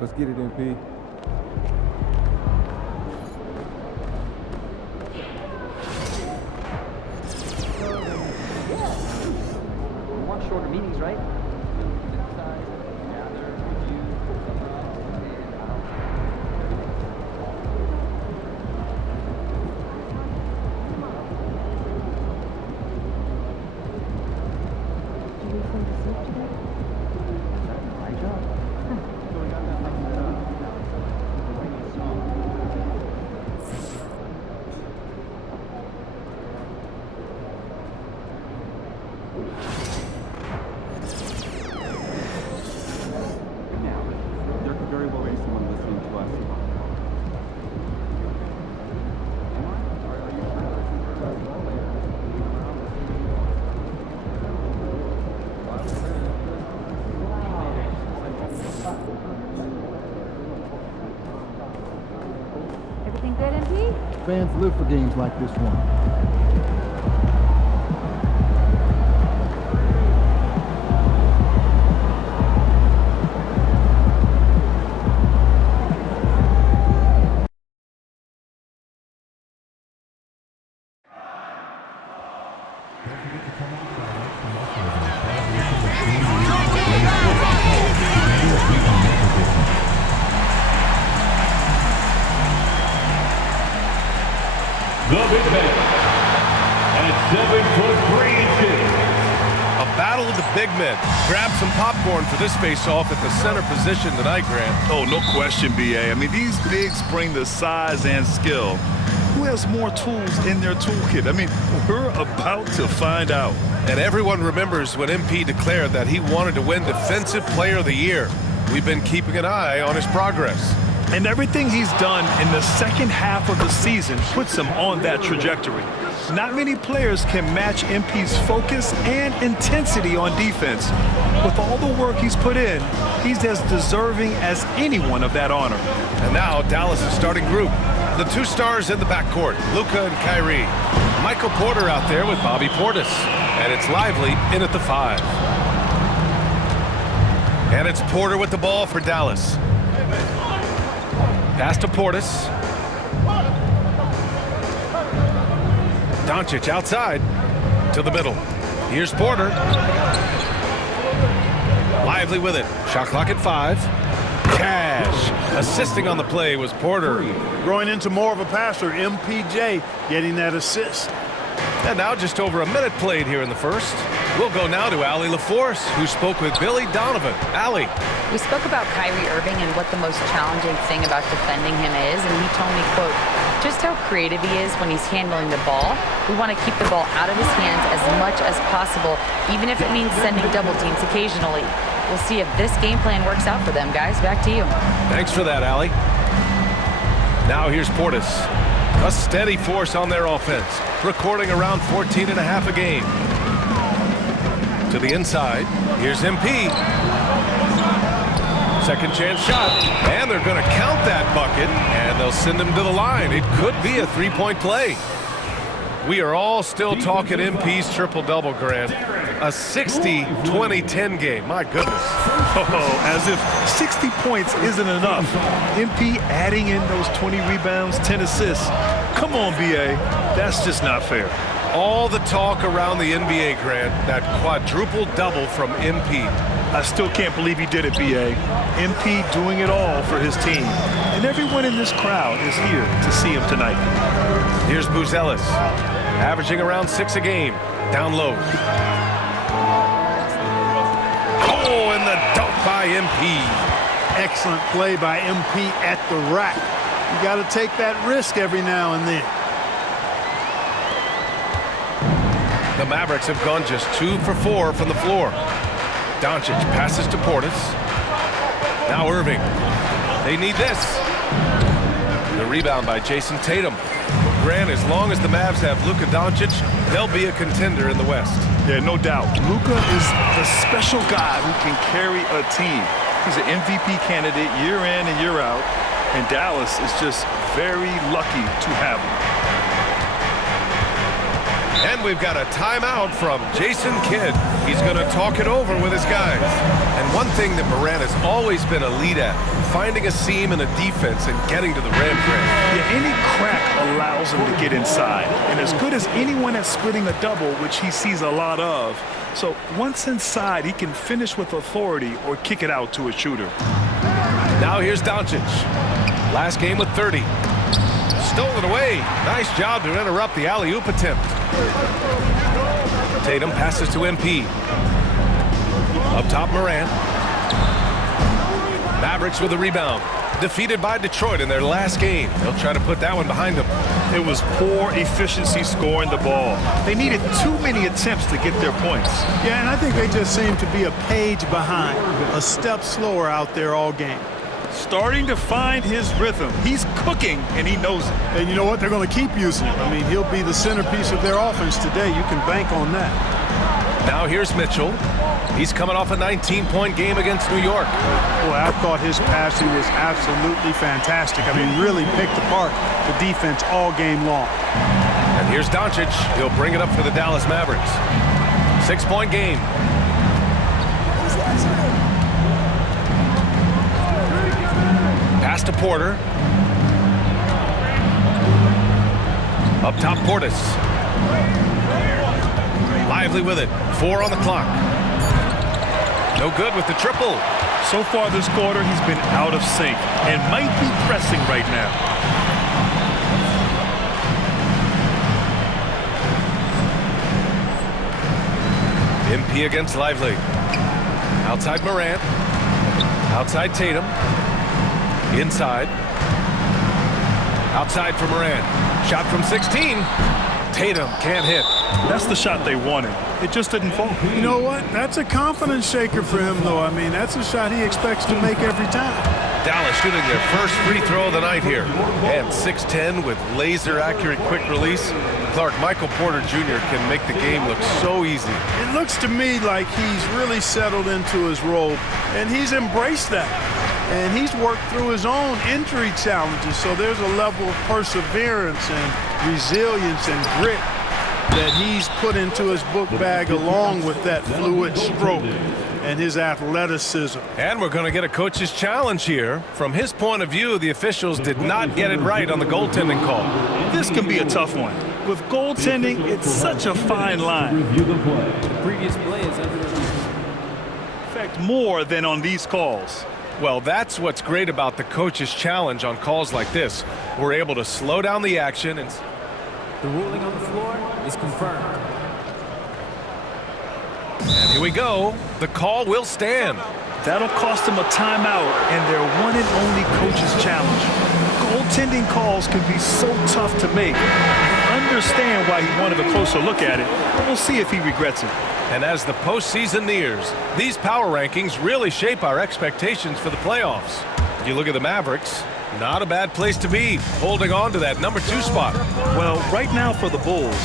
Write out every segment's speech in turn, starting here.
Let's get it, MP. We want shorter meetings, right? Everything good, MP? Fans live for games like this one. The big man at 7'3" A battle of the big men. Grab some popcorn for this face-off at the center position tonight, Grant. Oh, no question, B.A. I mean, these bigs bring the size and skill. Who has more tools in their toolkit? I mean, we're about to find out. And everyone remembers when MP declared that he wanted to win Defensive Player of the Year. We've been keeping an eye on his progress. And everything he's done in the second half of the season puts him on that trajectory. Not many players can match MP's focus and intensity on defense. With all the work he's put in, he's as deserving as anyone of that honor. And now Dallas' starting group. The two stars in the backcourt, Luka and Kyrie. Michael Porter out there with Bobby Portis. And it's Lively in at the 5. And it's Porter with the ball for Dallas. Pass to Portis. Doncic outside to the middle. Here's Porter. Lively with it. Shot clock at 5. Cash. Assisting on the play was Porter. Growing into more of a passer, MPJ getting that assist. And now just over a minute played here in the first. We'll go now to Allie LaForce, who spoke with Billy Donovan. Allie. We spoke about Kyrie Irving and what the most challenging thing about defending him is, and he told me, quote, just how creative he is when he's handling the ball. We want to keep the ball out of his hands as much as possible, even if it means sending double teams occasionally. We'll see if this game plan works out for them, guys. Back to you. Thanks for that, Allie. Now here's Portis. A steady force on their offense, recording around 14 and a half a game. To the inside, here's MP. Second chance shot, and they're going to count that bucket, and they'll send him to the line. It could be a three-point play. We are all still talking MP's triple-double, Grant. A 60-20-10 game. My goodness. Oh, as if 60 points isn't enough. MP adding in those 20 rebounds, 10 assists. Come on, BA. That's just not fair. All the talk around the NBA, Grant, that quadruple-double from MP. I still can't believe he did it, BA. MP doing it all for his team. And everyone in this crowd is here to see him tonight. Here's Buzelis, averaging around 6 a game. Down low. Oh, and the dunk by MP. Excellent play by MP at the rack. You got to take that risk every now and then. The Mavericks have gone just 2 for 4 from the floor. Doncic passes to Portis. Now Irving. They need this. The rebound by Jayson Tatum. Grant, as long as the Mavs have Luka Doncic, they'll be a contender in the West. Yeah, no doubt. Luka is the special guy who can carry a team. He's an MVP candidate year in and year out, and Dallas is just very lucky to have him. And we've got a timeout from Jason Kidd. He's going to talk it over with his guys. And one thing that Morant has always been a lead at, finding a seam in a defense and getting to the rim. Yeah, any crack allows him to get inside. And as good as anyone at splitting a double, which he sees a lot of. So once inside, he can finish with authority or kick it out to a shooter. Now here's Doncic. Last game with 30. Stolen away. Nice job to interrupt the alley-oop attempt. Tatum passes to MP. Up top, Morant. Mavericks with a rebound. Defeated by Detroit in their last game. They'll try to put that one behind them. It was poor efficiency scoring the ball. They needed too many attempts to get their points. Yeah, and I think they just seem to be a page behind, a step slower out there all game. Starting to find his rhythm. He's cooking, and he knows it. And you know what? They're going to keep using him. I mean, he'll be the centerpiece of their offense today. You can bank on that. Now here's Mitchell. He's coming off a 19-point game against New York. Boy, I thought his passing was absolutely fantastic. I mean, really picked apart the defense all game long. And here's Doncic. He'll bring it up for the Dallas Mavericks. 6-point game. Pass to Porter. Up top, Portis. Lively with it. 4 on the clock. No good with the triple. So far this quarter, he's been out of sync and might be pressing right now. MP against Lively. Outside Morant. Outside Tatum. Inside. Outside for Morant. Shot from 16. Tatum can't hit. That's the shot they wanted. It just didn't fall. You know what? That's a confidence shaker for him, though. I mean, that's a shot he expects to make every time. Dallas shooting their first free throw of the night here. And 6'10" with laser-accurate quick release. Clark, Michael Porter Jr. can make the game look so easy. It looks to me like he's really settled into his role, and he's embraced that. And he's worked through his own injury challenges, so there's a level of perseverance and resilience and grit that he's put into his book bag along with that fluid stroke and his athleticism. And we're going to get a coach's challenge here. From his point of view, the officials did not get it right on the goaltending call. This can be a tough one. With goaltending, it's such a fine line. The previous play is under the Affect more than on these calls. Well, that's what's great about the coach's challenge on calls like this. We're able to slow down the action and... The ruling on the floor is confirmed. And here we go. The call will stand. That'll cost them a timeout and their one and only coach's challenge. Goaltending calls can be so tough to make. I understand why he wanted a closer look at it, but we'll see if he regrets it. And as the postseason nears, these power rankings really shape our expectations for the playoffs. You look at the Mavericks, not a bad place to be, holding on to that number 2 spot. Well, right now for the Bulls,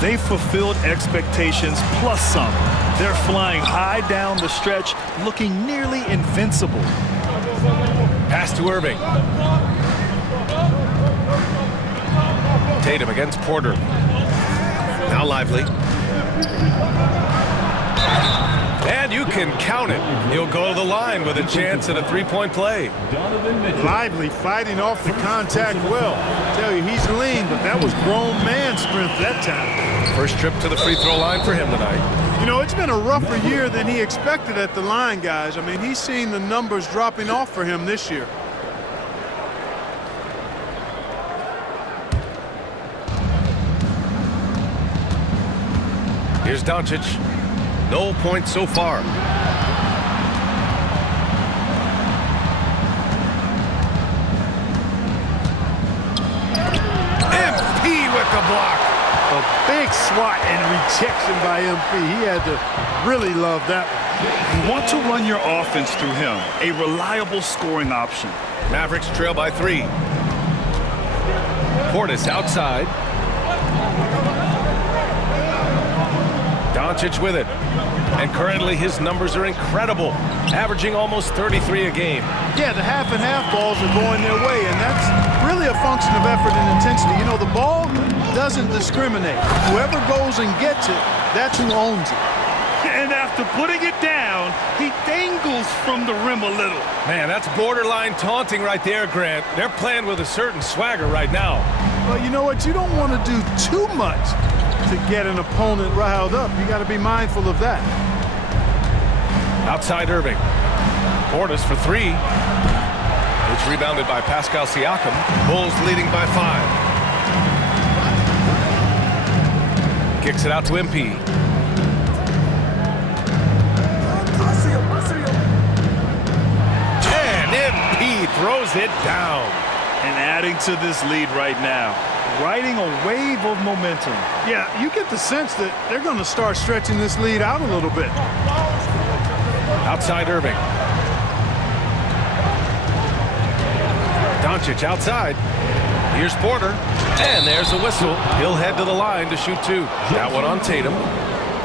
they've fulfilled expectations plus some. They're flying high down the stretch, looking nearly invincible. Pass to Irving. Tatum against Porter. Now Lively. And you can count it. He'll go to the line with a chance at a 3-point play. Lively fighting off the contact well. I tell you, he's lean, but that was grown man strength that time. First trip to the free throw line for him tonight. You know, it's been a rougher year than he expected at the line, guys. I mean, he's seen the numbers dropping off for him this year. Here's Doncic. No points so far. MP with the block. A big swat and rejection by MP. He had to really love that one. You want to run your offense through him, a reliable scoring option. Mavericks trail by 3. Portis outside. Doncic with it. And currently his numbers are incredible, averaging almost 33 a game. Yeah, the half and half balls are going their way, and that's really really a function of effort and intensity. You know, the ball doesn't discriminate. Whoever goes and gets it, that's who owns it. And after putting it down, he dangles from the rim a little. Man, that's borderline taunting right there, Grant. They're playing with a certain swagger right now. Well, you know what? You don't want to do too much to get an opponent riled up. You got to be mindful of that. Outside Irving. Portis for three. It's rebounded by Pascal Siakam. Bulls leading by 5. Kicks it out to MP. And MP throws it down. And adding to this lead right now, riding a wave of momentum. Yeah, you get the sense that they're going to start stretching this lead out a little bit. Outside Irving. Doncic outside. Here's Porter. And there's a whistle. He'll head to the line to shoot 2. That one on Tatum.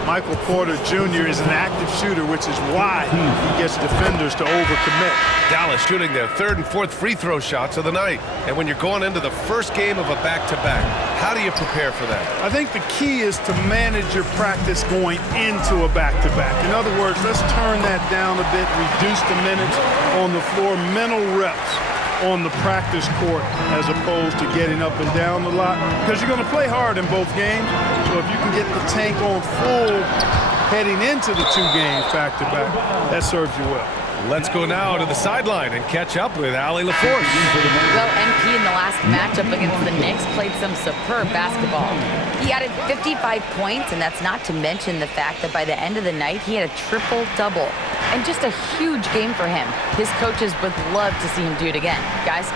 Michael Porter Jr. is an active shooter, which is why he gets defenders to overcommit. Dallas shooting their 3rd and 4th free throw shots of the night. And when you're going into the first game of a back-to-back, how do you prepare for that? I think the key is to manage your practice going into a back-to-back. In other words, let's turn that down a bit, reduce the minutes on the floor, mental reps on the practice court as opposed to getting up and down a lot, because you're going to play hard in both games. So if you can get the tank on full heading into the 2 games back-to-back, that serves you well. Let's go now to the sideline and catch up with Allie LaForce. Well, MP in the last matchup against the Knicks played some superb basketball. He added 55 points, and that's not to mention the fact that by the end of the night, he had a triple-double. And just a huge game for him. His coaches would love to see him do it again. Guys?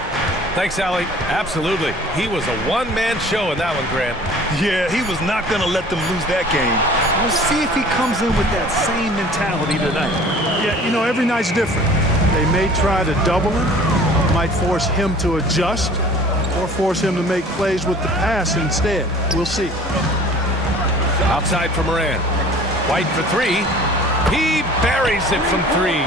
Thanks, Allie. Absolutely. He was a one-man show in that one, Grant. Yeah, he was not going to let them lose that game. We'll see if he comes in with that same mentality tonight. Yeah, you know, every night's different. They may try to double him, might force him to adjust, or force him to make plays with the pass instead. We'll see. Outside for Moran. White for 3. He buries it from 3.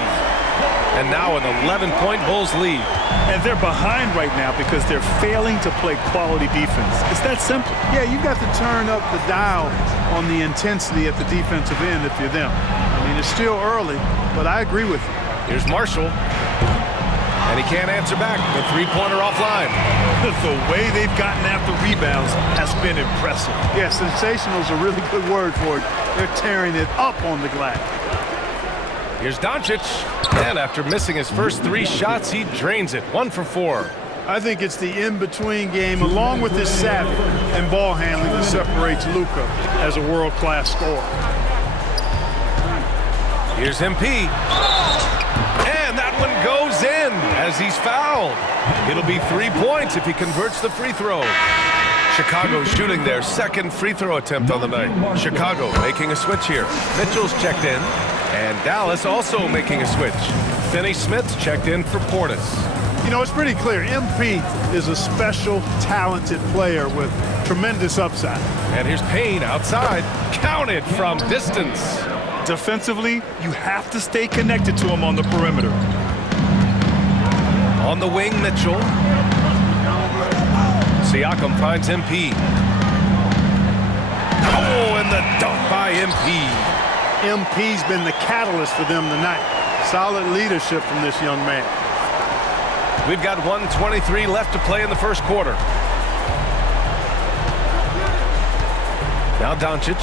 And now an 11-point Bulls lead. And they're behind right now because they're failing to play quality defense. It's that simple. Yeah, you've got to turn up the dial on the intensity at the defensive end if you're them. I mean, it's still early, but I agree with you. Here's Marshall. And he can't answer back. The 3-pointer offline. The way they've gotten after rebounds has been impressive. Yeah, sensational is a really good word for it. They're tearing it up on the glass. Here's Doncic. And after missing his first 3 shots, he drains it. 1 for 4. I think it's the in-between game, along with his savvy and ball handling, that separates Luka as a world-class scorer. Here's MP. And that one goes in as he's fouled. It'll be 3 points if he converts the free throw. Chicago shooting their 2nd free throw attempt on the night. Chicago making a switch here. Mitchell's checked in. And Dallas also making a switch. Naismith checked in for Portis. You know, it's pretty clear. MP is a special, talented player with tremendous upside. And here's Payne outside. Counted from distance. Defensively, you have to stay connected to him on the perimeter. On the wing, Mitchell. Siakam finds MP. Oh, and the dunk by MP. MP's been the catalyst for them tonight. Solid leadership from this young man. We've got 1:23 left to play in the first quarter. Now Doncic.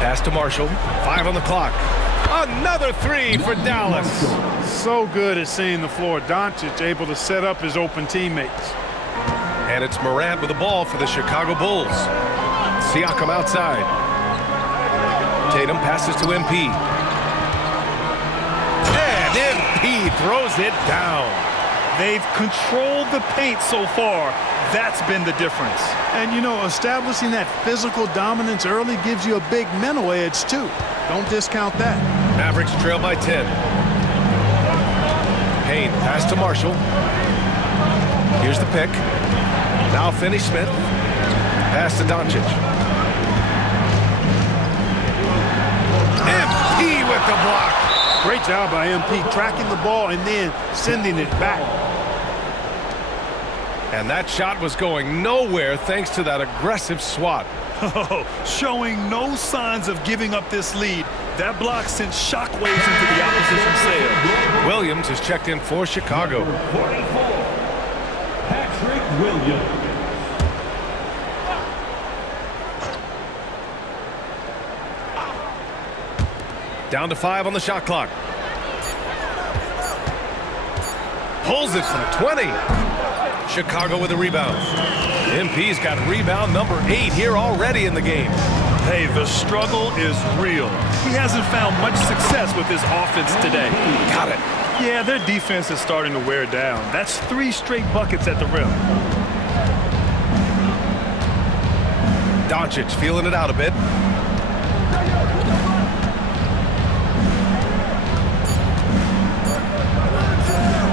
Pass to Marshall. 5 on the clock. Another 3 for Dallas. So good at seeing the floor. Doncic able to set up his open teammates. And it's Morant with the ball for the Chicago Bulls. Siakam outside. Tatum passes to MP. And MP throws it down. They've controlled the paint so far. That's been the difference. And, you know, establishing that physical dominance early gives you a big mental edge, too. Don't discount that. Mavericks trail by 10. Payne pass to Marshall. Here's the pick. Now Naismith. Pass to Doncic. Great job by MP, tracking the ball and then sending it back. And that shot was going nowhere thanks to that aggressive swat. Showing no signs of giving up this lead. That block sent shockwaves into the opposition sails. Williams is checked in for Chicago. 44, Patrick Williams. Down to 5 on the shot clock. Pulls it from 20. Chicago with a rebound. MP's got rebound number 8 here already in the game. Hey, the struggle is real. He hasn't found much success with his offense today. Got it. Yeah, their defense is starting to wear down. That's 3 straight buckets at the rim. Doncic feeling it out a bit.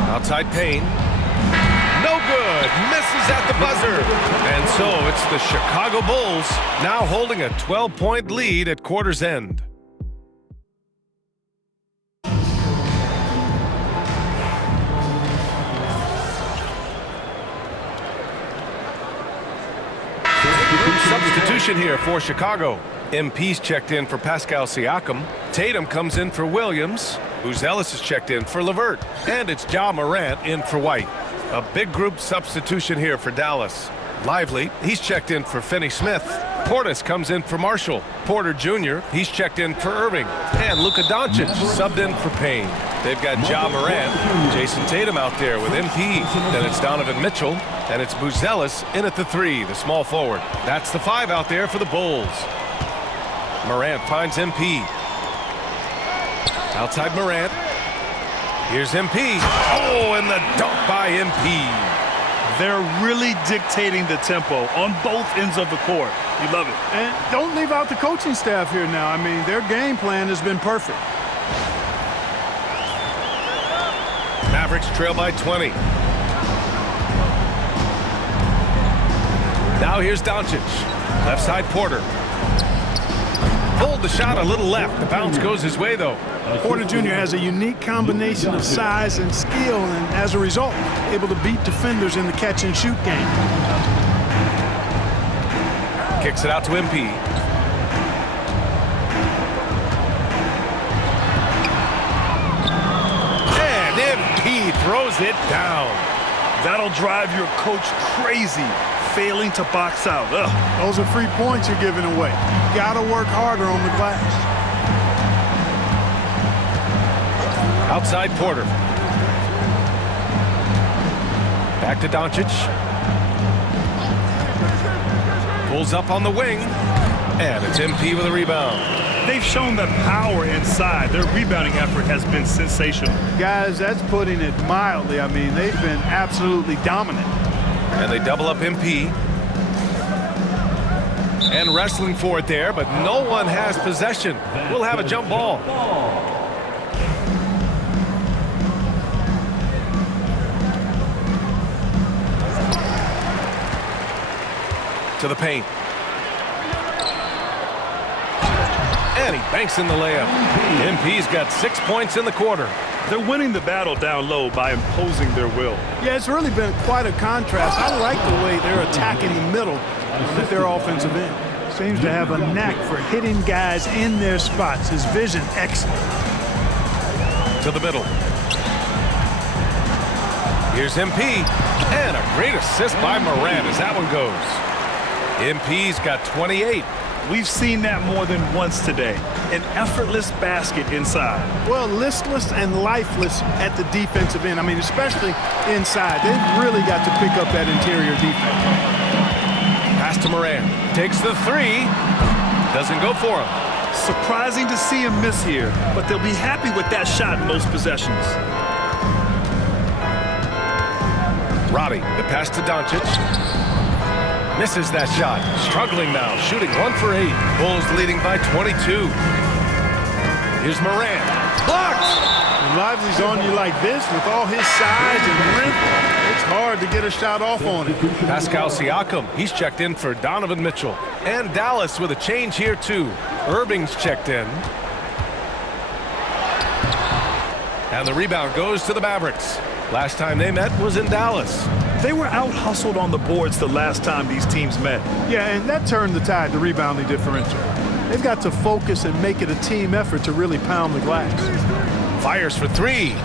Outside Payne. No good. Misses at the buzzer. And so it's the Chicago Bulls now holding a 12-point lead at quarter's end. Substitution here for Chicago. MP's checked in for Pascal Siakam. Tatum comes in for Williams. Buzelis is checked in for LeVert. And it's Ja Morant in for White. A big group substitution here for Dallas. Lively, he's checked in for Finney-Smith. Portis comes in for Marshall. Porter Jr., he's checked in for Irving. And Luka Doncic subbed in for Payne. They've got Ja Morant, Jayson Tatum out there with MP. Then it's Donovan Mitchell, and it's Buzelis in at the 3, the small forward. That's the 5 out there for the Bulls. Morant finds MP. Outside Morant. Here's MP. Oh, and the dunk by MP. They're really dictating the tempo on both ends of the court. You love it. And don't leave out the coaching staff here now. I mean, their game plan has been perfect. Mavericks trail by 20. Now here's Doncic. Left side Porter. Pulled the shot a little left. The bounce goes his way, though. Porter Jr. has a unique combination of size and skill, and as a result, able to beat defenders in the catch-and-shoot game. Kicks it out to MP. And MP throws it down. That'll drive your coach crazy, failing to box out. Ugh. Those are free points you're giving away. You gotta work harder on the glass. Outside Porter. Back to Doncic. Pulls up on the wing. And it's MP with a rebound. They've shown the power inside. Their rebounding effort has been sensational. Guys, that's putting it mildly. I mean, they've been absolutely dominant. And they double up MP. And wrestling for it there, but no one has possession. We'll have a jump ball. To the paint. And he banks in the layup. MP's got 6 points in the quarter. They're winning the battle down low by imposing their will. Yeah, it's really been quite a contrast. I like the way they're attacking the middle with their offensive end. Seems to have a knack for hitting guys in their spots. His vision, excellent. To the middle. Here's MP. And a great assist by Morant as that one goes. MP's got 28. We've seen that more than once today. An effortless basket inside. Well, listless and lifeless at the defensive end. I mean, especially inside. They've really got to pick up that interior defense. Pass to Morant. Takes the 3. Doesn't go for him. Surprising to see him miss here, but they'll be happy with that shot in most possessions. Roddy, the pass to Doncic. Misses that shot. Struggling now, shooting 1 for 8. Bulls leading by 22. Here's Morant. Blocked! When Lively's on you like this, with all his size and length, it's hard to get a shot off on it. Pascal Siakam, he's checked in for Donovan Mitchell. And Dallas with a change here too. Irving's checked in. And the rebound goes to the Mavericks. Last time they met was in Dallas. They were out-hustled on the boards the last time these teams met. Yeah, and that turned the tide, the rebounding differential. They've got to focus and make it a team effort to really pound the glass. Fires for three.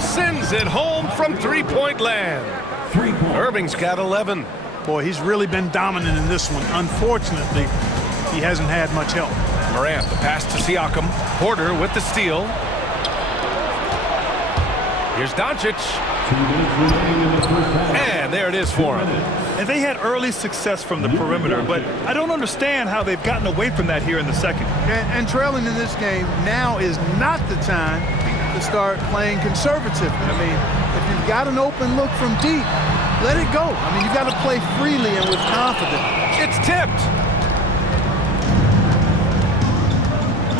Sends it home from three-point land. Irving's got 11. Boy, he's really been dominant in this one. Unfortunately, he hasn't had much help. Morant, the pass to Siakam. Porter with the steal. Here's Doncic. And there it is for him. And they had early success from the perimeter, but I don't understand how they've gotten away from that here in the second. And trailing in this game, now is not the time to start playing conservatively. I mean, if you've got an open look from deep, let it go. I mean, you've got to play freely and with confidence. It's tipped.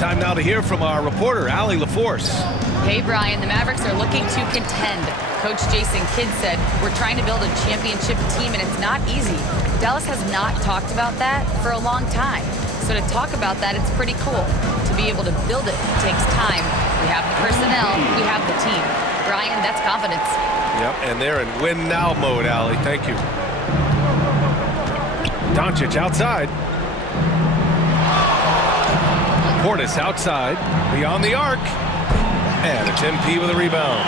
Time now to hear from our reporter, Allie LaForce. Hey, Brian, the Mavericks are looking to contend. Coach Jason Kidd said, we're trying to build a championship team, and it's not easy. Dallas has not talked about that for a long time. So to talk about that, it's pretty cool. To be able to build it takes time. We have the personnel, we have the team. Brian, that's confidence. Yep, and they're in win-now mode, Allie. Thank you. Doncic outside. Portis outside, beyond the arc. And it's MP with a rebound.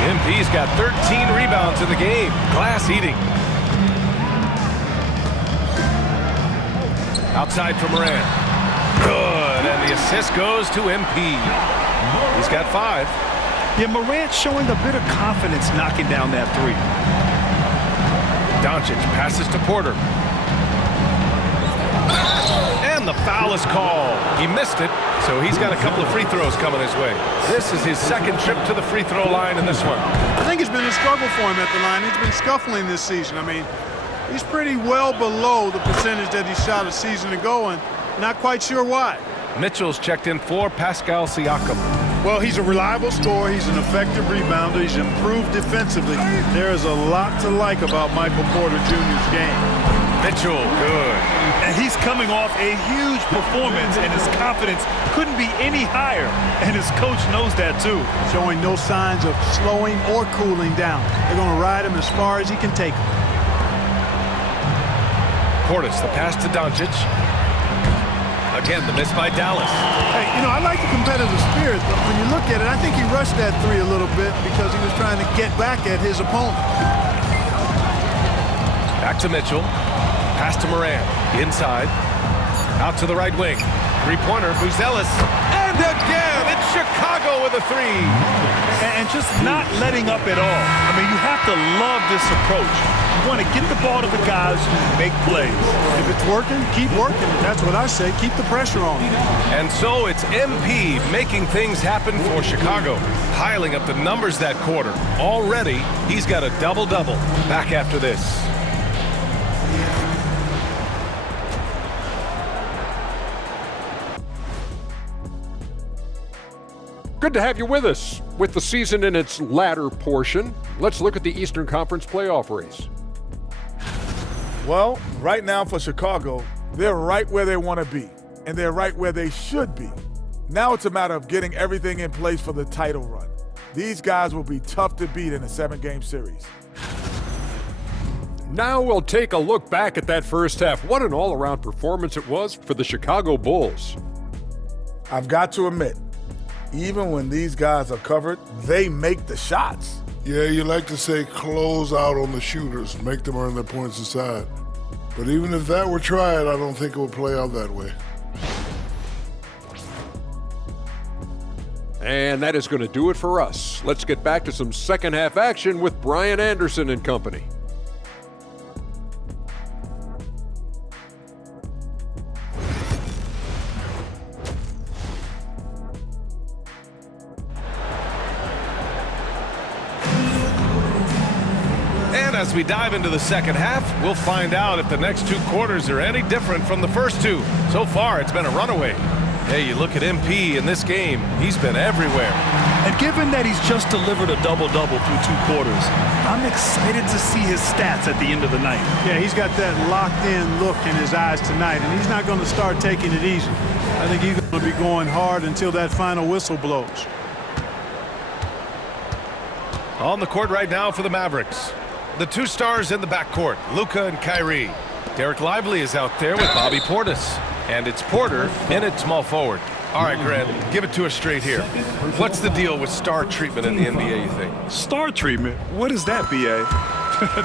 MP's got 13 rebounds in the game. Glass eating. Outside for Morant. Good, and the assist goes to MP. He's got 5. Yeah, Morant showing a bit of confidence knocking down that three. Doncic passes to Porter. And the foul is called. He missed it, so he's got a couple of free throws coming his way. This is his second trip to the free throw line in this one. I think it's been a struggle for him at the line. He's been scuffling this season. I mean, he's pretty well below the percentage that he shot a season ago, and not quite sure why. Mitchell's checked in for Pascal Siakam. Well, he's a reliable scorer. He's an effective rebounder. He's improved defensively. There is a lot to like about Michael Porter Jr.'s game. Mitchell, good. And he's coming off a huge performance, and his confidence couldn't be any higher. And his coach knows that, too. Showing no signs of slowing or cooling down. They're going to ride him as far as he can take him. Portis, the pass to Doncic. Again, the miss by Dallas. Hey, you know, I like the competitive spirit, but when you look at it, I think he rushed that three a little bit because he was trying to get back at his opponent. Back to Mitchell. Pass to Morant. Inside. Out to the right wing. Three-pointer. Buzelis. And again, it's Chicago with a three. And just not letting up at all. I mean, you have to love this approach. You want to get the ball to the guys who make plays. If it's working, keep working. That's what I say. Keep the pressure on. And so it's MP making things happen for Chicago, piling up the numbers that quarter. Already, he's got a double-double. Back after this. Good to have you with us. With the season in its latter portion, let's look at the Eastern Conference playoff race. Well, right now for Chicago, they're right where they want to be, and they're right where they should be. Now it's a matter of getting everything in place for the title run. These guys will be tough to beat in a 7-game series. Now we'll take a look back at that first half. What an all-around performance it was for the Chicago Bulls. I've got to admit, even when these guys are covered, they make the shots. Yeah, you like to say close out on the shooters, make them earn their points inside. But even if that were tried, I don't think it would play out that way. And that is going to do it for us. Let's get back to some second half action with Brian Anderson and company. As we dive into the second half, we'll find out if the next 2 quarters are any different from the first 2. So far, it's been a runaway. Hey, you look at MP in this game, he's been everywhere. And given that he's just delivered a double-double through 2 quarters, I'm excited to see his stats at the end of the night. Yeah, he's got that locked-in look in his eyes tonight, and he's not going to start taking it easy. I think he's going to be going hard until that final whistle blows. On the court right now for the Mavericks. The two stars in the backcourt, Luka and Kyrie. Derek Lively is out there with Bobby Portis. And it's Porter in at small forward. All right, Grant, give it to us straight here. What's the deal with star treatment in the NBA, you think? Star treatment? What is that, B.A.?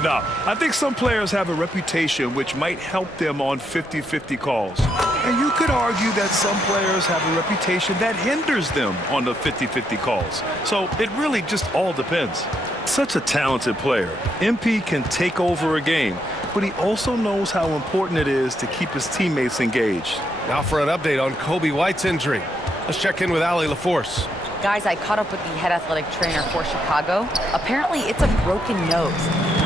No, I think some players have a reputation which might help them on 50-50 calls. And you could argue that some players have a reputation that hinders them on the 50-50 calls. So it really just all depends. Such a talented player. MP can take over a game, but he also knows how important it is to keep his teammates engaged. Now for an update on Kobe White's injury. Let's check in with Allie LaForce. Guys, I caught up with the head athletic trainer for Chicago. Apparently, it's a broken nose.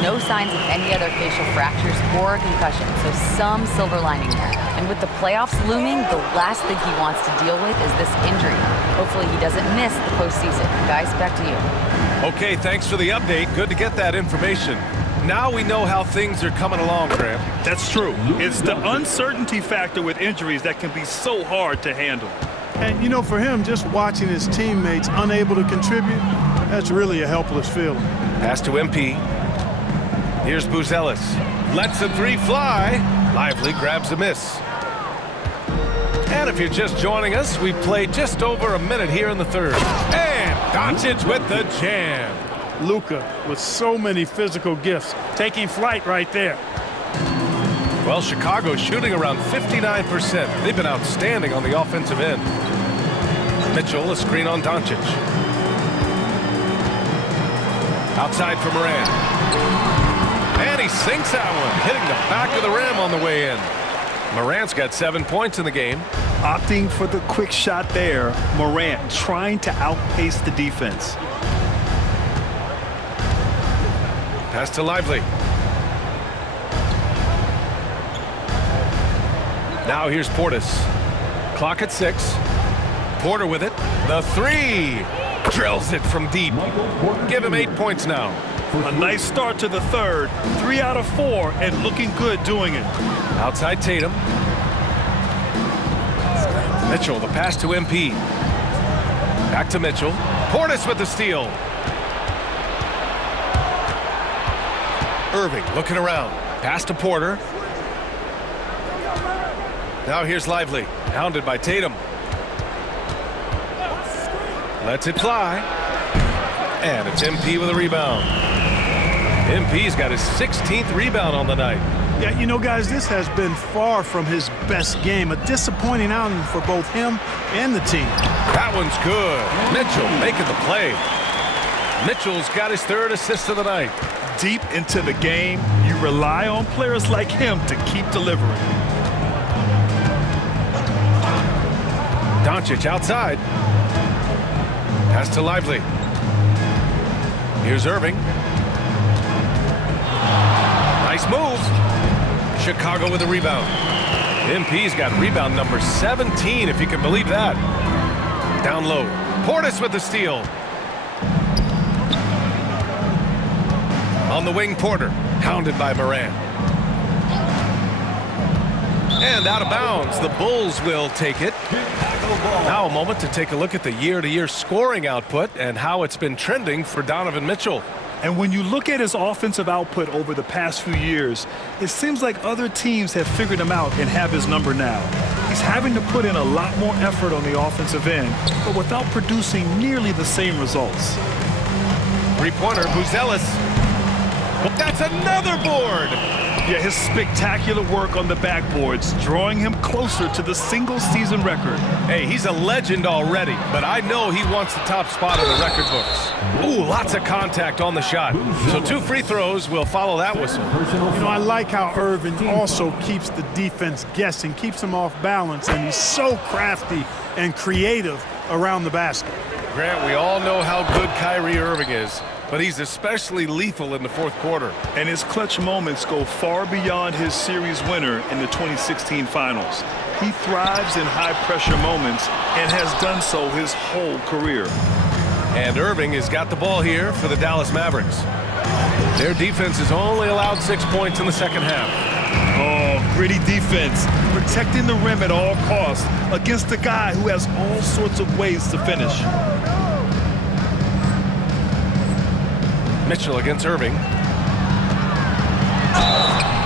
No signs of any other facial fractures or a concussion, so some silver lining there. And with the playoffs looming, the last thing he wants to deal with is this injury. Hopefully, he doesn't miss the postseason. Guys, back to you. Okay, thanks for the update. Good to get that information. Now we know how things are coming along, Graham. That's true. It's the uncertainty factor with injuries that can be so hard to handle. And, you know, for him, just watching his teammates unable to contribute, that's really a helpless feeling. Pass to MP. Here's Buzelis. Lets the three fly. Lively grabs a miss. And if you're just joining us, we've played just over a minute here in the third. And Doncic with the jam. Luka with so many physical gifts, taking flight right there. Well, Chicago's shooting around 59%. They've been outstanding on the offensive end. Mitchell, a screen on Doncic. Outside for Moran. And he sinks that one, hitting the back of the rim on the way in. Morant's got 7 points in the game. Opting for the quick shot there, Morant trying to outpace the defense. Pass to Lively. Now here's Portis. Clock at 6. Porter with it. The three. Drills it from deep. Give him 8 points now. A nice start to the third. 3 out of 4 and looking good doing it. Outside Tatum. Mitchell, the pass to MP. Back to Mitchell. Portis with the steal. Irving looking around. Pass to Porter. Now here's Lively. Hounded by Tatum. Lets it fly. And it's MP with a rebound. MP's got his 16th rebound on the night. Yeah, you know, guys, this has been far from his best game. A disappointing outing for both him and the team. That one's good. Mitchell making the play. Mitchell's got his 3rd assist of the night. Deep into the game, you rely on players like him to keep delivering. Doncic outside. Pass to Lively. Here's Irving. Nice move. Chicago with a rebound. MP's got rebound number 17, if you can believe that. Down low. Portis with the steal. On the wing, Porter. Hounded by Moran. And out of bounds. The Bulls will take it. Now a moment to take a look at the year-to-year scoring output and how it's been trending for Donovan Mitchell. And when you look at his offensive output over the past few years, it seems like other teams have figured him out and have his number now. He's having to put in a lot more effort on the offensive end, but without producing nearly the same results. Three-pointer, Buzelis. Well, that's another board. Yeah, his spectacular work on the backboards, drawing him closer to the single-season record. Hey, he's a legend already, but I know he wants the top spot in the record books. Ooh, lots of contact on the shot. So 2 free throws will follow that whistle. You know, I like how Irving also keeps the defense guessing, keeps them off balance, and he's so crafty and creative around the basket. Grant, we all know how good Kyrie Irving is, but he's especially lethal in the 4th quarter. And his clutch moments go far beyond his series winner in the 2016 finals. He thrives in high-pressure moments and has done so his whole career. And Irving has got the ball here for the Dallas Mavericks. Their defense has only allowed 6 points in the second half. Oh, gritty defense, protecting the rim at all costs against a guy who has all sorts of ways to finish. Mitchell against Irving.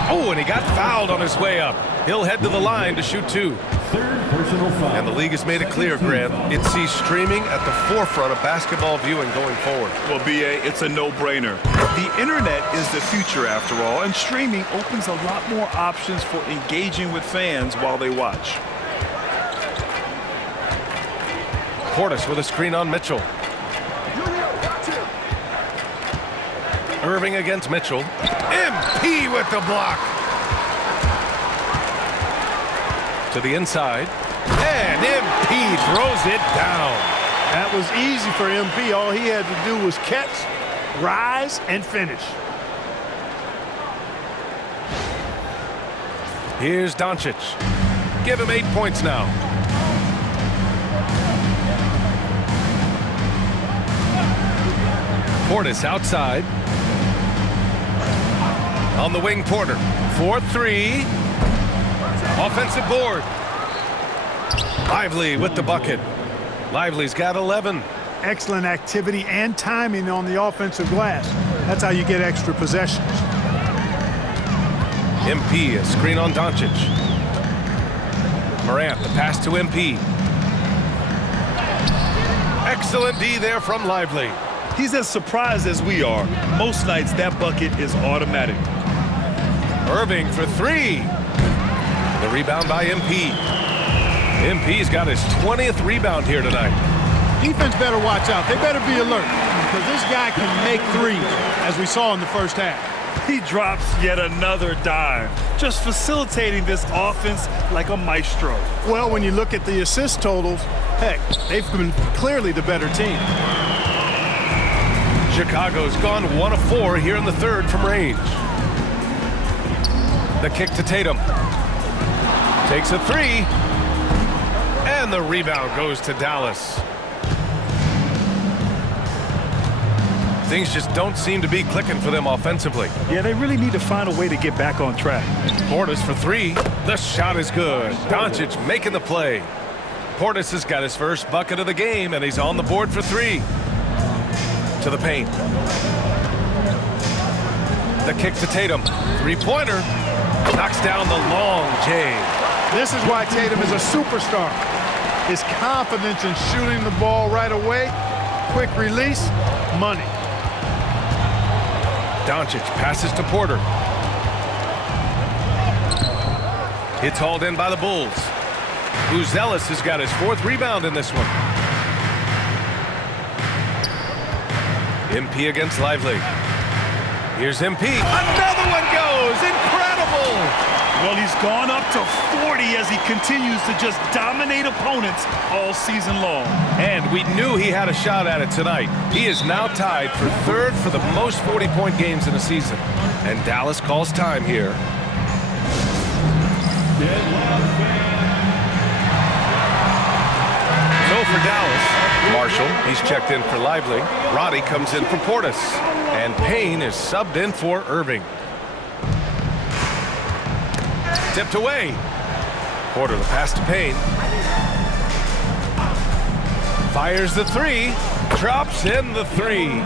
Oh, and he got fouled on his way up. He'll head to the line to shoot 2. Third personal foul. And the league has made it clear, Grant, it sees streaming at the forefront of basketball viewing going forward. Well, BA, it's a no-brainer. The internet is the future after all, and streaming opens a lot more options for engaging with fans while they watch. Portis with a screen on Mitchell. Irving against Mitchell. MP with the block. To the inside. And MP throws it down. That was easy for MP. All he had to do was catch, rise, and finish. Here's Doncic. Give him 8 points now. Portis outside. On the wing, Porter. 4-3. Offensive board. Lively with the bucket. Lively's got 11. Excellent activity and timing on the offensive glass. That's how you get extra possessions. MP, a screen on Doncic. Morant, the pass to MP. Excellent D there from Lively. He's as surprised as we are. Most nights, that bucket is automatic. Irving for 3. The rebound by MP. MP's got his 20th rebound here tonight. Defense better watch out. They better be alert because this guy can make threes, as we saw in the first half. He drops yet another dime, just facilitating this offense like a maestro. Well, when you look at the assist totals, heck, they've been clearly the better team. Chicago's gone 1 of 4 here in the third from range. The kick to Tatum. Takes a 3. And the rebound goes to Dallas. Things just don't seem to be clicking for them offensively. Yeah, they really need to find a way to get back on track. Portis for 3. The shot is good. Doncic making the play. Portis has got his first bucket of the game, and he's on the board for 3. To the paint. The kick to Tatum. 3-pointer. Knocks down the long J. This is why Tatum is a superstar. His confidence in shooting the ball right away, quick release, money. Doncic passes to Porter. It's hauled in by the Bulls. Uzelis has got his 4th rebound in this one. MP against Lively. Here's MP. Another one goes. Incredible. Well, he's gone up to 40 as he continues to just dominate opponents all season long. And we knew he had a shot at it tonight. He is now tied for 3rd for the most 40-point games in a season. And Dallas calls time here. So for Dallas, Marshall, he's checked in for Lively. Roddy comes in for Portis. And Payne is subbed in for Irving. Tipped away. Porter the pass to Payne. Fires the 3. Drops in the 3.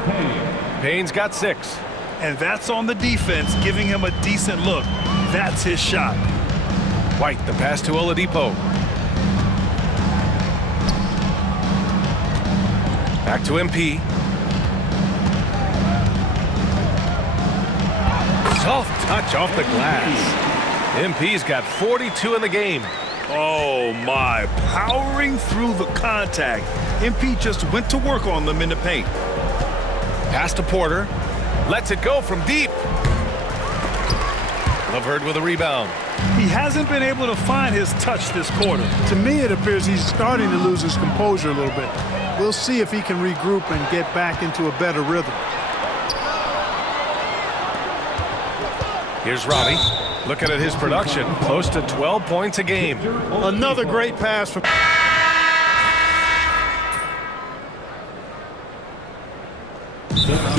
Payne's got 6. And that's on the defense, giving him a decent look. That's his shot. White the pass to Oladipo. Back to MP. Soft touch off the glass. MP's got 42 in the game. Oh my, powering through the contact. MP just went to work on them in the paint. Pass to Porter. Lets it go from deep. Loveherd with a rebound. He hasn't been able to find his touch this quarter. To me, it appears he's starting to lose his composure a little bit. We'll see if he can regroup and get back into a better rhythm. Here's Roddy. Looking at his production, close to 12 points a game. Another great pass from...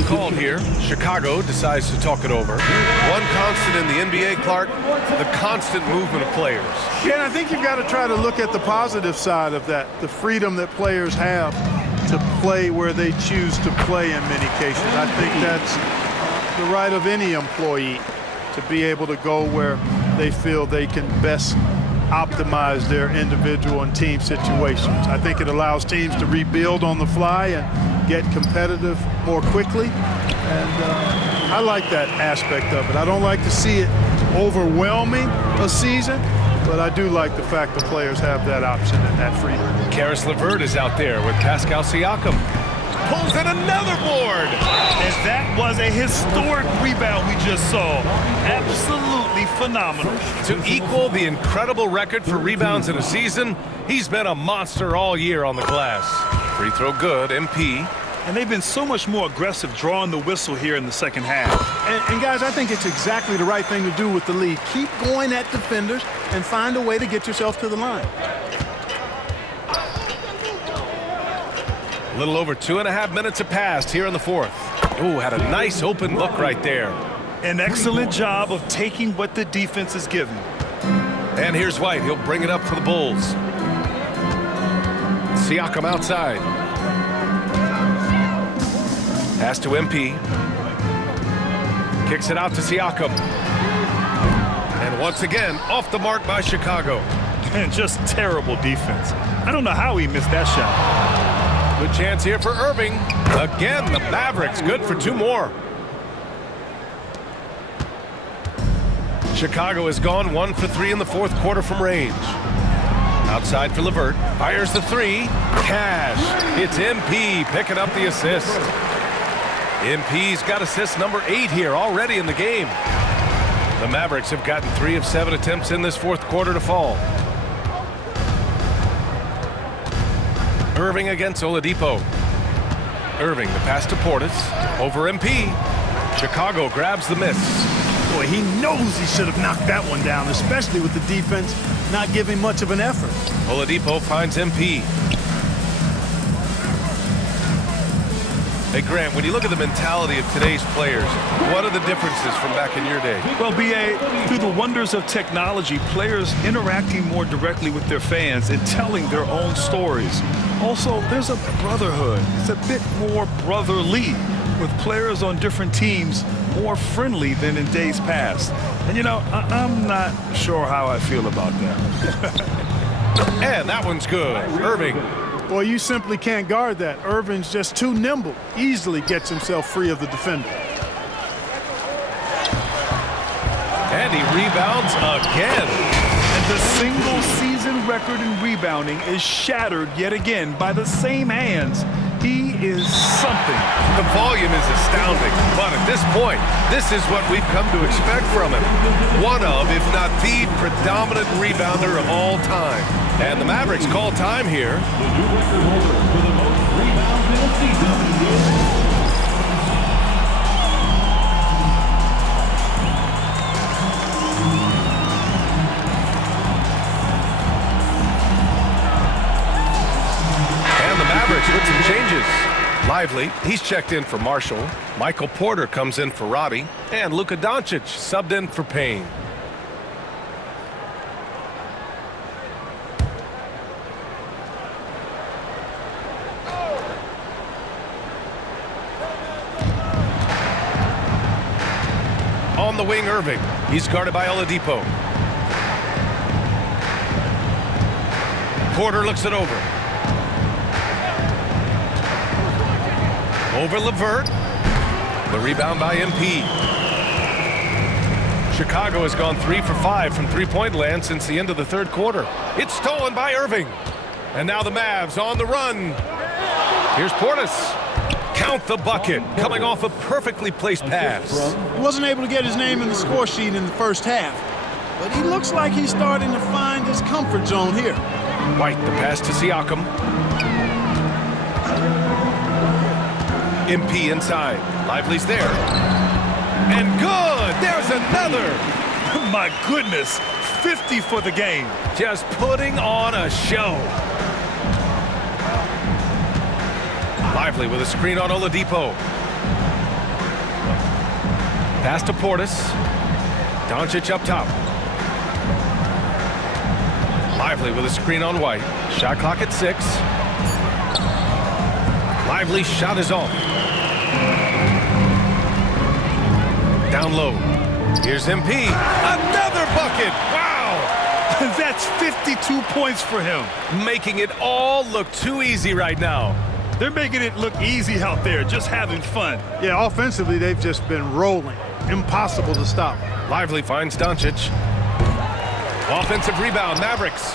Called here. Chicago decides to talk it over. One constant in the NBA, Clark, the constant movement of players. Yeah, and I think you've got to try to look at the positive side of that, the freedom that players have. to play where they choose to play in many cases. I think that's the right of any employee to be able to go where they feel they can best optimize their individual and team situations. I think it allows teams to rebuild on the fly and get competitive more quickly. And I like that aspect of it. I don't like to see it overwhelming a season, but I do like the fact the players have that option and that freedom. Karis LeVert is out there with Pascal Siakam. Pulls in another board. And that was a historic rebound we just saw. Absolutely phenomenal. To equal the incredible record for rebounds in a season, he's been a monster all year on the glass. Free throw good, MP. And they've been so much more aggressive drawing the whistle here in the second half. And guys, I think it's exactly the right thing to do with the lead. Keep going at defenders and find a way to get yourself to the line. A little over 2.5 minutes have passed here in the fourth. Oh, had a nice open look right there. An excellent job of taking what the defense is giving. And here's White. He'll bring it up for the Bulls. Siakam outside. Pass to MP. Kicks it out to Siakam. And once again, off the mark by Chicago. And just terrible defense. I don't know how he missed that shot. Good chance here for Irving. Again, the Mavericks good for 2 more. Chicago has gone 1 for 3 in the fourth quarter from range. Outside for LeVert. Fires the 3. Cash. It's MP picking up the assist. MP's got assist number 8 here already in the game. The Mavericks have gotten 3 of 7 attempts in this fourth quarter to fall. Irving against Oladipo. Irving, the pass to Portis. Over MP. Chicago grabs the miss. Boy, he knows he should have knocked that one down, especially with the defense not giving much of an effort. Oladipo finds MP. Hey, Grant, when you look at the mentality of today's players, what are the differences from back in your day? Well, B.A., through the wonders of technology, players interacting more directly with their fans and telling their own stories. Also, there's a brotherhood. It's a bit more brotherly, with players on different teams more friendly than in days past. And, you know, I'm not sure how I feel about that. And that one's good. Irving. Boy, you simply can't guard that. Irving's just too nimble. Easily gets himself free of the defender. And he rebounds again. And the single-season record in rebounding is shattered yet again by the same hands. He is something. The volume is astounding, but at this point, this is what we've come to expect from him. One of, if not the predominant rebounder of all time. And the Mavericks call time here. The new record holder for the most rebounds in a season is... With some changes. Lively, he's checked in for Marshall. Michael Porter comes in for Robbie. And Luka Doncic subbed in for Payne. On the wing, Irving. He's guarded by Oladipo. Porter looks it over. Over LeVert. The rebound by MP. Chicago has gone 3 for 5 from three-point land since the end of the third quarter. It's stolen by Irving. And now the Mavs on the run. Here's Portis. Count the bucket, coming off a perfectly placed pass. He wasn't able to get his name in the score sheet in the first half, but he looks like he's starting to find his comfort zone here. White, the pass to Siakam. MP inside. Lively's there. And good! There's another! My goodness, 50 for the game. Just putting on a show. Lively with a screen on Oladipo. Pass to Portis. Doncic up top. Lively with a screen on White. Shot clock at 6. Lively shot is off. Down low. Here's MP. Another bucket. Wow. That's 52 points for him. Making it all look too easy right now. They're making it look easy out there, just having fun. Yeah, offensively, they've just been rolling. Impossible to stop. Lively finds Doncic. Offensive rebound, Mavericks.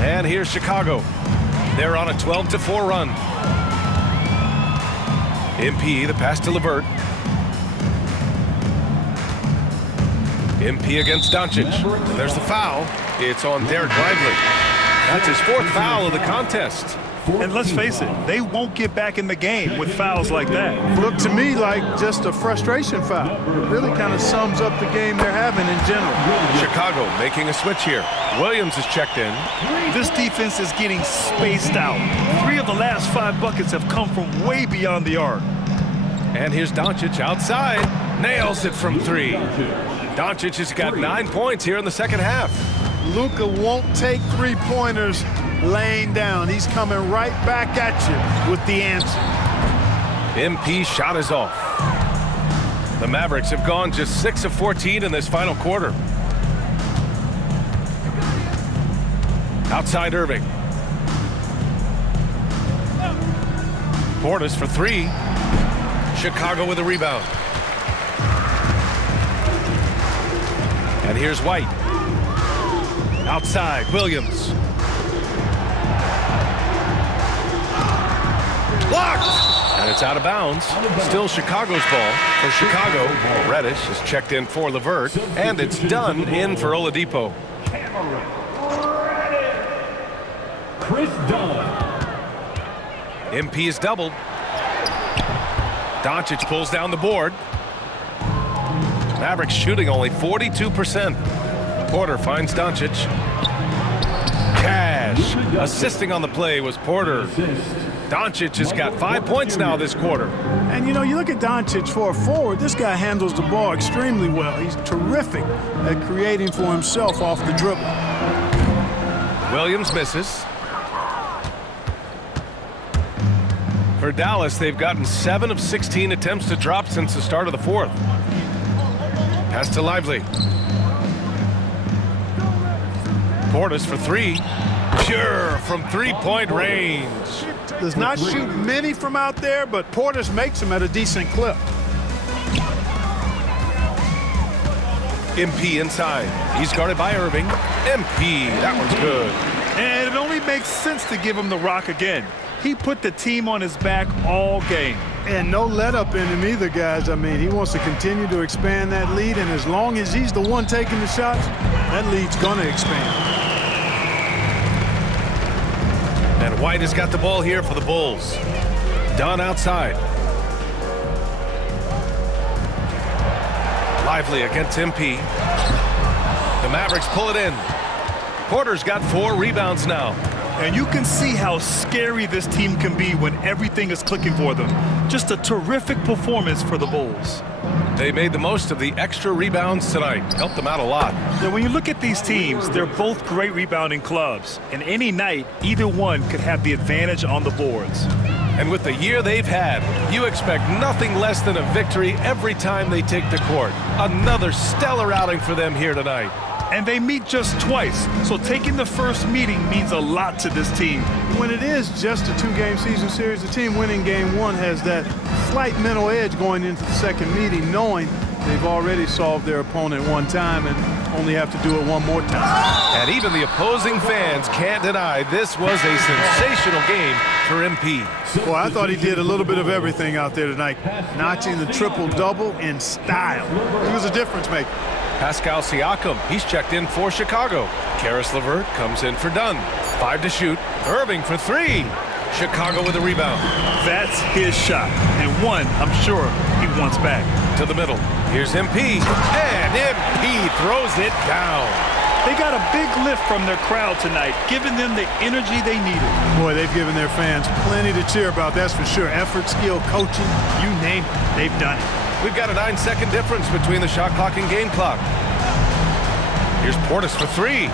And here's Chicago. They're on a 12-4 run. MP, the pass to LeVert. MP against Doncic. There's the foul. It's on Derek Lively. That's his 4th foul of the contest. And let's face it, they won't get back in the game with fouls like that. Looked to me like just a frustration foul. It really kind of sums up the game they're having in general. Chicago making a switch here. Williams is checked in. This defense is getting spaced out. 3 of the last 5 buckets have come from way beyond the arc. And here's Doncic outside. Nails it from 3. Doncic has got 9 points here in the second half. Luka won't take 3-pointers laying down. He's coming right back at you with the answer. MP shot is off. The Mavericks have gone just 6 of 14 in this final quarter. Outside Irving. Portis for 3. Chicago with a rebound. And here's White. Outside, Williams. Blocked! And it's out of bounds. Still Chicago's ball. For Chicago, Reddish is checked in for LeVert. And it's done in for Oladipo. Chris Dunn. MP is doubled. Doncic pulls down the board. Mavericks shooting only 42%. Porter finds Doncic. Cash. Assisting on the play was Porter. Doncic has got 5 points now this quarter. And, you know, you look at Doncic for a forward, this guy handles the ball extremely well. He's terrific at creating for himself off the dribble. Williams misses. For Dallas, they've gotten 7 of 16 attempts to drop since the start of the 4th. Pass to Lively. Portis for 3. Pure from 3-point range. Does not shoot many from out there, but Portis makes them at a decent clip. MP inside. He's guarded by Irving. MP, that one's good. And it only makes sense to give him the rock again. He put the team on his back all game. And no let up in him either, guys. I mean, he wants to continue to expand that lead, and as long as he's the one taking the shots, that lead's going to expand. And White has got the ball here for the Bulls. Dunn outside. Lively against MP. The Mavericks pull it in. Porter's got 4 rebounds now. And you can see how scary this team can be when everything is clicking for them. Just a terrific performance for the Bulls. They made the most of the extra rebounds tonight. Helped them out a lot. Now, when you look at these teams, they're both great rebounding clubs. And any night, either one could have the advantage on the boards. And with the year they've had, you expect nothing less than a victory every time they take the court. Another stellar outing for them here tonight. And they meet just twice, so taking the first meeting means a lot to this team. When it is just a 2-game season series, the team winning game 1 has that slight mental edge going into the second meeting, knowing they've already solved their opponent one time and only have to do it one more time. And even the opposing fans can't deny this was a sensational game for MP. Well, I thought he did a little bit of everything out there tonight, notching the triple-double in style. He was a difference maker. Pascal Siakam, he's checked in for Chicago. Karis LeVert comes in for Dunn. 5 to shoot. Irving for 3. Chicago with a rebound. That's his shot, and one I'm sure he wants back. To the middle. Here's MP, and MP throws it down. They got a big lift from their crowd tonight, giving them the energy they needed. Boy, they've given their fans plenty to cheer about, that's for sure. Effort, skill, coaching, you name it, they've done it. We've got a 9-second difference between the shot clock and game clock. Here's Portis for 3.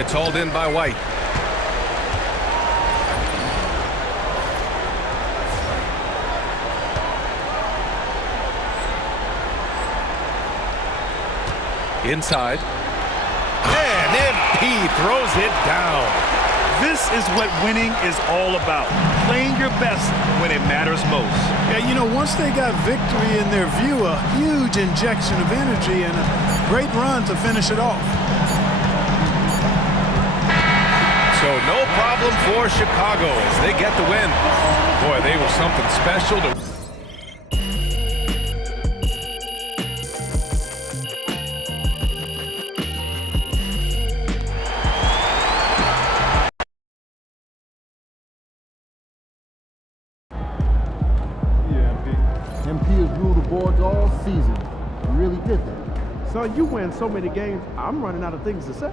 It's hauled in by White. Inside. And MP throws it down. This is what winning is all about. Playing your best when it matters most. Yeah, you know, once they got victory in their view, a huge injection of energy and a great run to finish it off. So no problem for Chicago as they get the win. Boy, they were something special to... MP has ruled the boards all season. He really did that. Son, you win so many games, I'm running out of things to say.